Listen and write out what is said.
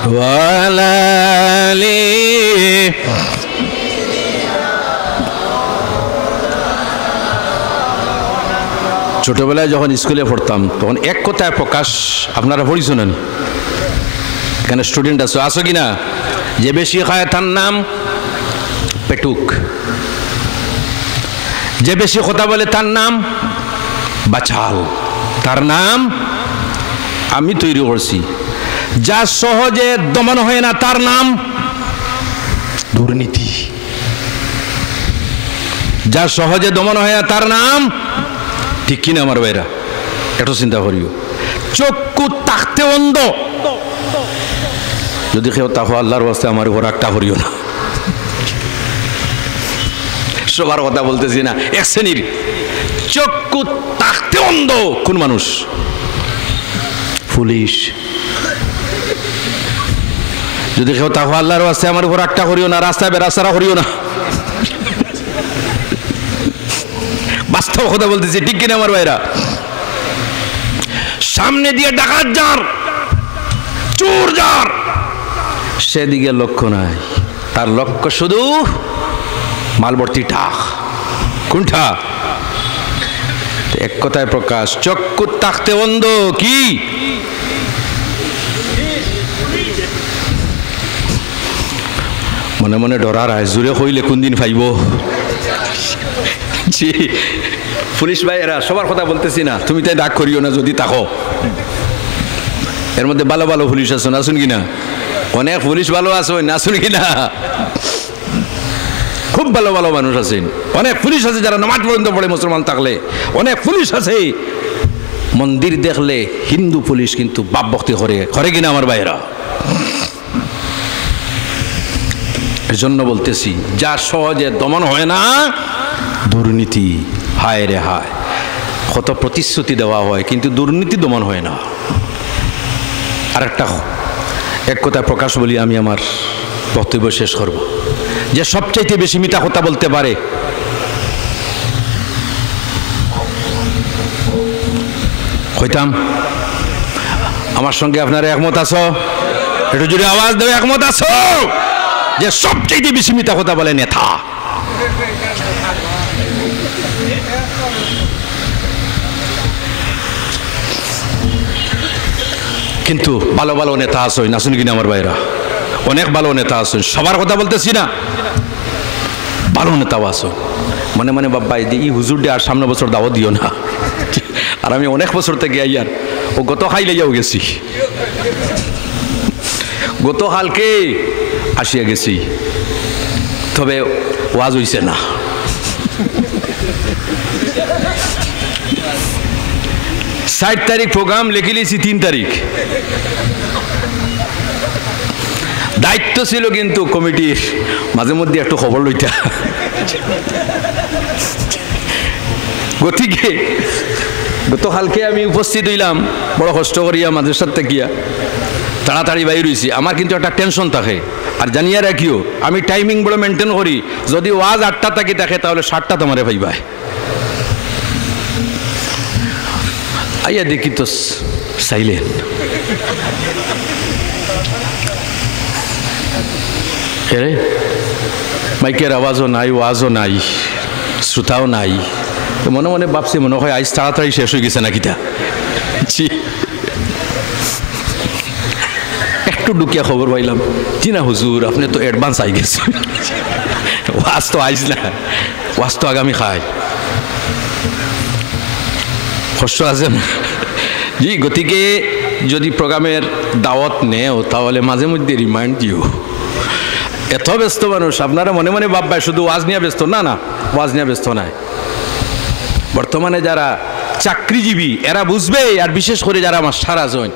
وعلى آله ছোটবেলায় যখন স্কুলে পড়তাম তখন এক কথায় প্রকাশ আপনারা পড়িছেন না? এখানে স্টুডেন্ট আসো কি না? যে বেশি খায় তার নাম পেটুক, যে বেশি কথা বলে তার নাম বাচাল, তার নাম আমি তৈরি করছি। যা সহজে দমন হয় না তার নাম দুর্নীতি, যা সহজে দমন হয় না তার নাম ঠিক কিনা আমার ভাইরা? একটু চিন্তা করিও। চক্ষু তাকতে অন্ধ, যদি কেউ তাহো আল্লাহর ওয়াস্তে আমার উপর একটা করিও না। সবার কথা বলতেছি না, এক শ্রেণীর চক্ষু তাকতে অন্ধ কোন মানুষ? পুলিশ। যদি কেউ তাহো আল্লাহর ওয়াস্তে আমার উপর একটা করিও না, রাস্তায় বেরাস্তারা করিও না। বাস্তব কথা বলতেছি, ঠিক কিনা আমার ভাইরা? সামনে দিয়ে ডাকাত যার, চোর যার, সেদিকে লক্ষ্য নাই, তার লক্ষ্য শুধু মালবর্তী টাক। কোনটা? এক কথায় প্রকাশ, চক্ষু তাকতে অন্ধ কি? মনে মনে ডরার আয়, জোরে হইলে কোন দিন পাইব। পুলিশ ভাইয়েরা, সবার কথা বলতেছি না, তুমি তাই ডাক করিও না যদি তাকো। এর মধ্যে ভালো ভালো পুলিশ আছেন, আসুন কিনা? অনেক পুলিশ ভালো আছেন, আসুন কিনা? খুব ভালো ভালো মানুষ আছেন, অনেক পুলিশ আছে যারা নামাজ পর্যন্ত পড়ে মুসলমান থাকলে, অনেক পুলিশ আছে মন্দির দেখলে হিন্দু পুলিশ কিন্তু বাপ ভক্তি করে কিনা আমার ভাইয়েরা? এজন্য বলতেছি, যা সহজে দমন হয় না দুর্নীতি। হায় রে হায়, কত প্রতিশ্রুতি দেওয়া হয় কিন্তু দুর্নীতি দমন হয় না। আর একটা এক কথায় প্রকাশ বলি, আমি আমার বক্তব্য শেষ করব। যে সবচাইতে বেশি মিথ্যা কথা বলতে পারে, হইতাম আমার সঙ্গে আপনারা একমত আছো? একটু জোরে আওয়াজ দেবে, একমত আছো? যে সবচাইতে বেশি মিথ্যা কথা বলে নেতা। কিন্তু ভালো ভালো নেতা আসো, নাচুন কিনা আমার ভাইরা? অনেক ভালো নেতা আসো, সবার কথা বলতেছি না, ভালো নেতাও আসো। মনে মনে বাবা ই হুজুর ডে আর সামনে বছর দাওয়াত দিও না। আর আমি অনেক বছর থেকে আইয়ার ও গত খাইলে যাও গেছি, গত কালকে আসিয়া গেছি, তবে ওয়াজ হইছে না। ৬০ তারিখ প্রোগ্রাম লিখে লিছি, ৩ তারিখ দায়িত্ব ছিল কিন্তু কমিটির মাঝে মধ্যে একটু খবর লইতা। গতিকে গতকালকে আমি উপস্থিত হইলাম বড় কষ্ট করিয়া মাদ্রাসার থেকে তাড়াতাড়ি বাইর হইছি। আমার কিন্তু একটা টেনশন থাকে, আর জানিয়া রাখিও আমি টাইমিং বড় মেনটেন করি। যদি ওয়াজ ৮টা থেকে থাকে তাহলে ৭টা তোমারে পাইবা। আইয়া দেখি তো সাইলেন্ট। রে মাইকের আওয়াজও নাই, ওয়াজও নাই, শ্রোতাও নাই। মনে মনে ভাবছি মনে হয় আজ তাড়াতাড়ি শেষ হয়ে গেছে নাকি তা। একটু ঢুকিয়া খবর পাইলাম, জি না হুজুর আপনি তো অ্যাডভান্স আই গেছে, ওয়াজ তো আইস না, ওয়াজ তো আগামী খায়। কষ্ট আছে না জি। গতিকে যদি প্রোগ্রামের দাওয়াত নেও তাহলে মাঝে মধ্যে রিমাইন্ড দিও। এত ব্যস্ত মানুষ, আপনারা মনে মনে ভাববায় শুধু ওয়াজ নিয়ে ব্যস্ত, না না, ওয়াজ নিয়ে ব্যস্ত নাই। বর্তমানে যারা চাকরিজীবী এরা বুঝবে, আর বিশেষ করে যারা আমার সারা জন